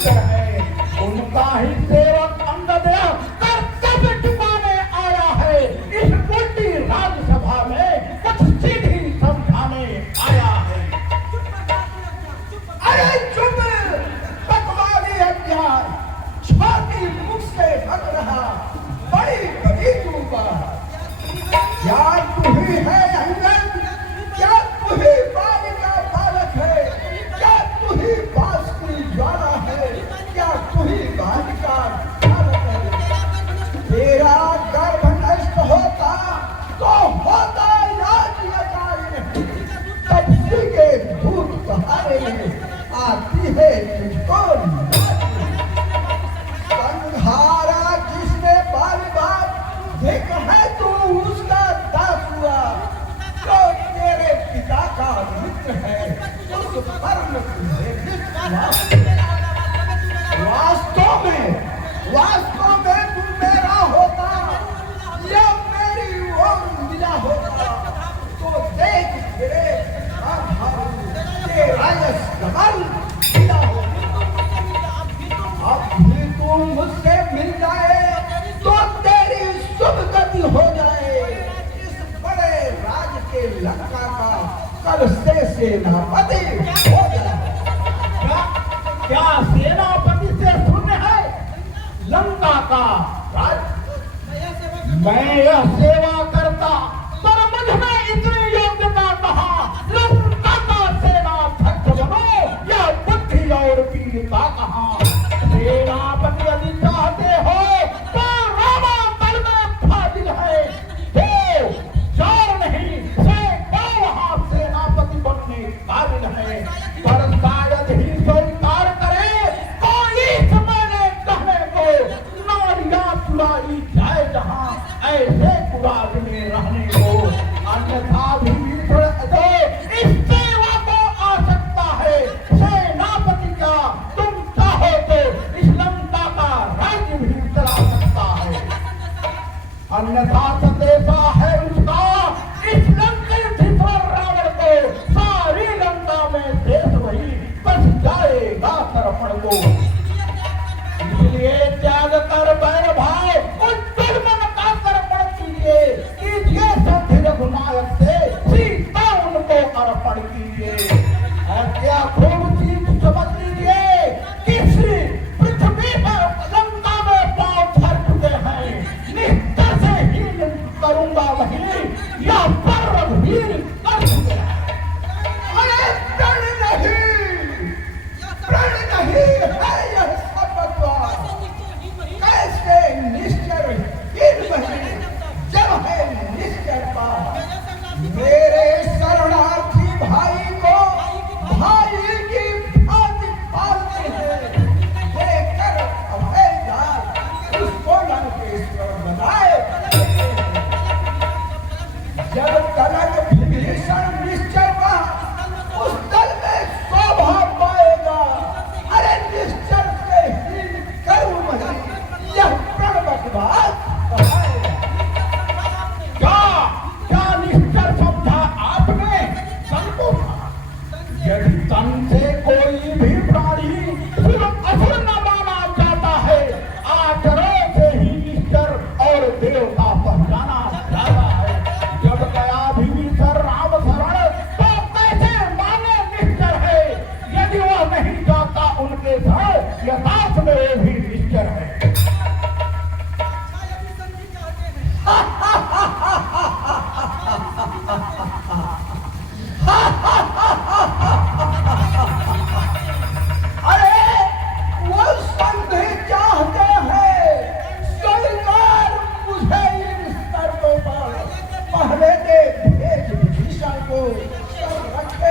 मित्र है, उनका ही सेवक अंगद कर्तव्य चुकाने आया है। इस उल्टी राज्यसभा में कुछ सीधी समझाने आया है। अरे चुप, बकवादी हथियार, छाती मुख से हट रहा, बड़ी बड़ी चूका। क्या तू ही है अंगद? क्या तू ही बाल का बालक है? क्या तू ही बास की ज्वाला है? क्या तू ही बाल का बालक है? तेरा गर्भ नष्ट होता तो होता राज्य नहीं, तब के भूत सहारे आती है तुझको संहारा। जिसने बाल बाप देख है तू उसका दास हुआ, जो तेरे पिता का मित्र है उस पर तुझे वास्तव में तू मेरा होता या मेरी ओर मिला होता तो देख तेरे राजस कमल मिला होता। अब भी तू मुझसे मिल जाए तो तेरी शुभ गति हो जाए। इस बड़े राज के लंका का कल से सेनापति हो जाए। क्या सेनापति से शून्य है लंका का राज? मैं यह सेवा करता, पर मुझ में इतनी योग्यता कहाँ? लंका का सेनाध्यक्ष बनो या बुद्धि और वीरता कहाँ? सेनापति यदि चाहते हो तो रामा दल में फाजिल है, तो चार नहीं सैकड़ों वहां सेनापति बनने काबिल है। पर शायद ही स्वीकार करे तो इस मैंने कहने को नारियां चुराई जाए जहां, ऐसे कुराज में रहने को। अन्यथा भी तो इस सेवा को आ सकता है सेनापति का। तुम चाहो तो इस लंका का राज्य भी चला सकता है। अन्यथा संदेशा है उसका इस लंकेश्वर रावण को, सारी लंका में देश वही बस जाएगा तर्पण को। इसलिए त्याग कर बैर भाव उज्जवल मन का तर्पण कीजिए संधि रघुनायक से सीता उनको अर्पण कीजिए। क्या खूब चीज समझ लीजिए कि पृथ्वी पर लंका में पांव धर चुके हैं, निष्ठा से हीन करूंगा वही या पर रघुवीर कर चुके हैं। अरे प्रण नहीं है यह सपत्वा, कैसे निश्चर इन वही जब है निश्चरता। मेरे शरणार्थी भाई को भाई की भांति पालते हैं, देकर अभय जाल उसको लंकेश्वर बनाए। जब तलक विभीषण निश्चय का उस दल में शोभा पाएगा। अरे निश्चर से हीन करूं वही यह प्रण बकवास कहाएगा। क्या निश्चर समझा आपने? तन को यदि तन से कोई भी प्राणी सिर्फ असुर न माना जाता है, आचरण से ही निश्चर और देवता पहचाना जाता है। जब गया विभीषण राम शरण तो कैसे माने निश्चर है? यदि वह नहीं जाता उनके शरण, यथार्थ में